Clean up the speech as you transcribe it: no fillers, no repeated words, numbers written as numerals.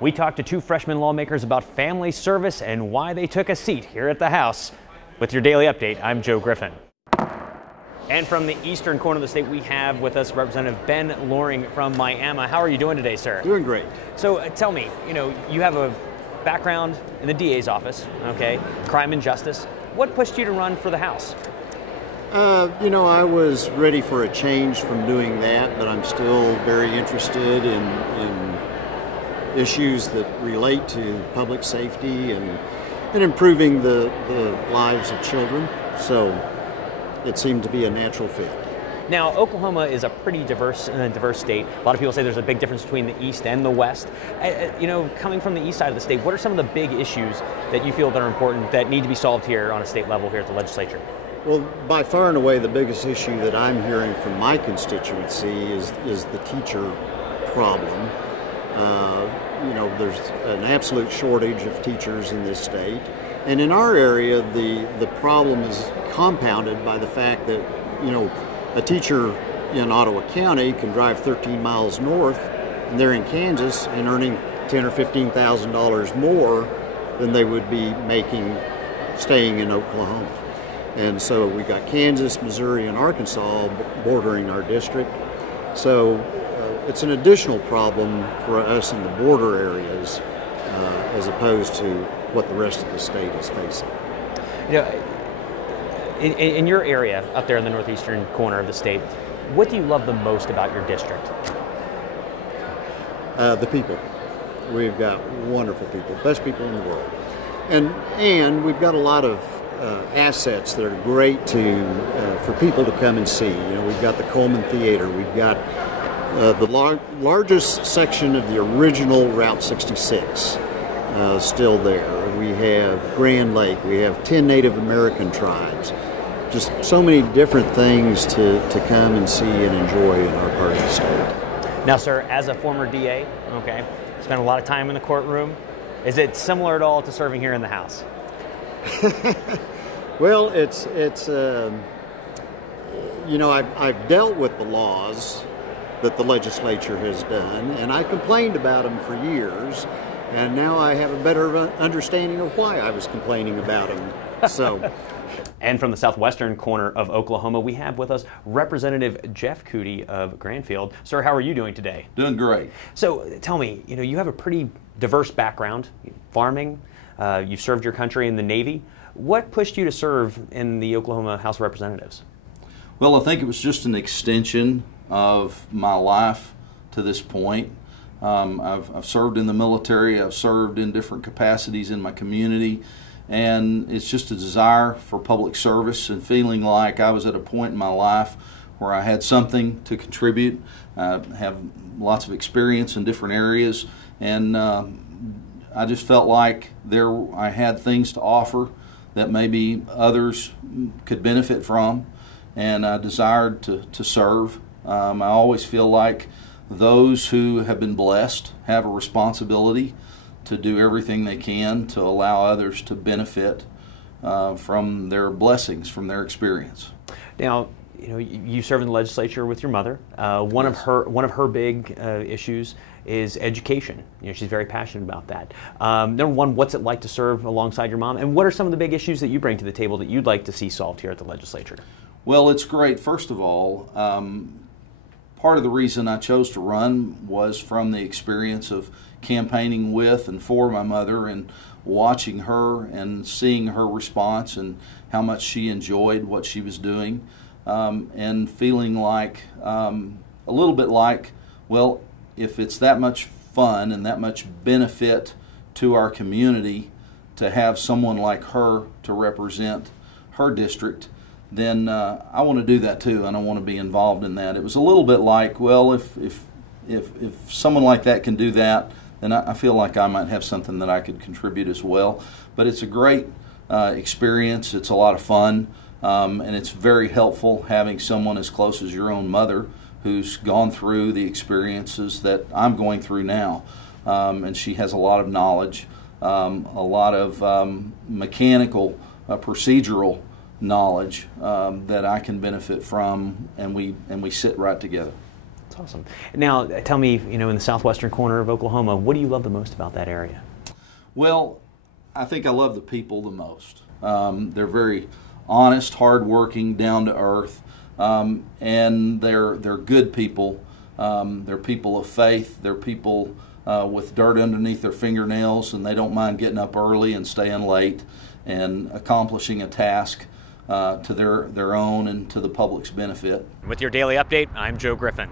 We talked to two freshman lawmakers about family service and why they took a seat here at the House. With your daily update, I'm Joe Griffin. And from the eastern corner of the state, we have with us Representative Ben Loring from Miami. How are you doing today, sir? Doing great. So tell me, you have a background in the DA's office, okay? Crime and justice. What pushed you to run for the House? I was ready for a change from doing that, but I'm still very interested in issues that relate to public safety and improving the lives of children. So it seemed to be a natural fit. Now, Oklahoma is a pretty diverse state. A lot of people say there's a big difference between the East and the West. Coming from the east side of the state, what are some of the big issues that you feel that are important that need to be solved here on a state level here at the legislature? Well, by far and away, the biggest issue that I'm hearing from my constituency is the teacher problem. There's an absolute shortage of teachers in this state. And in our area, the problem is compounded by the fact that, a teacher in Ottawa County can drive 13 miles north, and they're in Kansas and earning $10,000 or $15,000 more than they would be making staying in Oklahoma. And so we got Kansas, Missouri, and Arkansas bordering our district. So it's an additional problem for us in the border areas as opposed to what the rest of the state is facing. In your area up there in the northeastern corner of the state, what do you love the most about your district? The people. We've got wonderful people, best people in the world. And we've got a lot of assets that are great for people to come and see. We've got the Coleman Theater. We've got the largest section of the original Route 66 still there. We have Grand Lake. We have 10 Native American tribes. Just so many different things to come and see and enjoy in our part of the state. Now, sir, as a former DA, okay, spent a lot of time in the courtroom. Is it similar at all to serving here in the House? Well, I've dealt with the laws that the legislature has done, and I complained about them for years, and now I have a better understanding of why I was complaining about them. So. And from the southwestern corner of Oklahoma, we have with us Representative Jeff Coody of Granfield. Sir, how are you doing today? Doing great. So tell me, you have a pretty diverse background, farming, you've served your country in the Navy. What pushed you to serve in the Oklahoma House of Representatives? Well, I think it was just an extension of my life to this point. I've served in the military, I've served in different capacities in my community, and it's just a desire for public service and feeling like I was at a point in my life where I had something to contribute. I have lots of experience in different areas, and I just felt like I had things to offer that maybe others could benefit from, and I desired to serve. I always feel like those who have been blessed have a responsibility to do everything they can to allow others to benefit from their blessings, from their experience. Now, you serve in the legislature with your mother. One of her big issues is education. She's very passionate about that. Number one, what's it like to serve alongside your mom, and what are some of the big issues that you bring to the table that you'd like to see solved here at the legislature? Well, it's great. First of all, part of the reason I chose to run was from the experience of campaigning with and for my mother and watching her and seeing her response and how much she enjoyed what she was doing, and feeling like a little bit like, well, if it's that much fun and that much benefit to our community to have someone like her to represent her district, then I want to do that too, and I want to be involved in that. It was a little bit like, well, if someone like that can do that, then I feel like I might have something that I could contribute as well. But it's a great experience. It's a lot of fun, and it's very helpful having someone as close as your own mother who's gone through the experiences that I'm going through now. And she has a lot of knowledge, a lot of mechanical, procedural knowledge that I can benefit from, and we sit right together. That's awesome. Now, tell me, in the southwestern corner of Oklahoma, what do you love the most about that area? Well, I think I love the people the most. They're very honest, hardworking, down to earth, and they're good people. They're people of faith. They're people with dirt underneath their fingernails, and they don't mind getting up early and staying late and accomplishing a task to their own and to the public's benefit. With your daily update, I'm Joe Griffin.